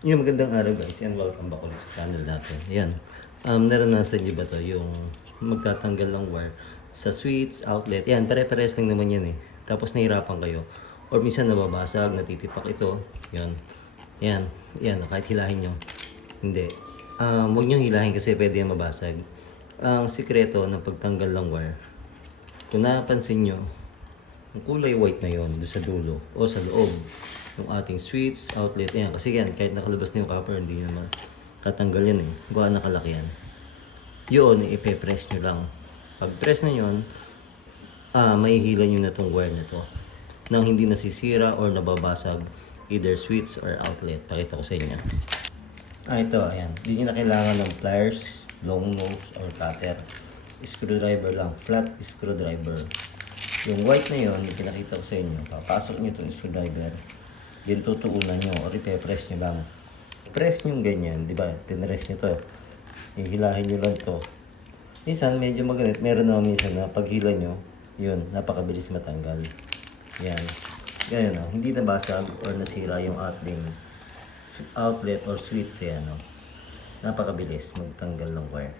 Yung magandang araw guys, and welcome back ulit sa channel natin. Yan. Naranasan niyo ba to yung magtatanggal ng wire sa switch, outlet? Yan, pare-pares lang naman yan eh. Tapos nahirapan kayo. Or minsan nababasag, natitipak ito. Yan. Yan. Yan, kahit hilahin nyo. Hindi. Huwag nyo hilahin kasi pwede yan mabasag. Ang sikreto ng pagtanggal ng wire, kung napansin nyo, ang kulay white na yon doon sa dulo o sa loob yung ating switch, outlet, yan. Kasi yan, kahit nakalabas na yung copper, hindi naman tatanggal yan eh. Gawa nakalaki yan. Yun, ipe-press nyo lang. Pag press na yun, mahihila nyo na tong wire na to nang hindi nasisira or nababasag either switch or outlet. Pakita ko sa inyo. Ito, ayan. Hindi nyo na kailangan ng pliers, long nose, or cutter. Screwdriver lang. Flat screwdriver. Yung white na yun, yung pinakita ko sa inyo, papasok nyo itong screwdriver, then tutuunan nyo, or ipe-press nyo lang. Press nyo ganyan, di ba? Tinrest nyo to. Hihilahin nyo lang to. Minsan, medyo maganit. Meron naman minsan na paghila nyo, yun, napakabilis matanggal. Yan. Ganyan o. Hindi nabasag or nasira yung ating outlet or switch. Yan o. Napakabilis magtanggal ng wire.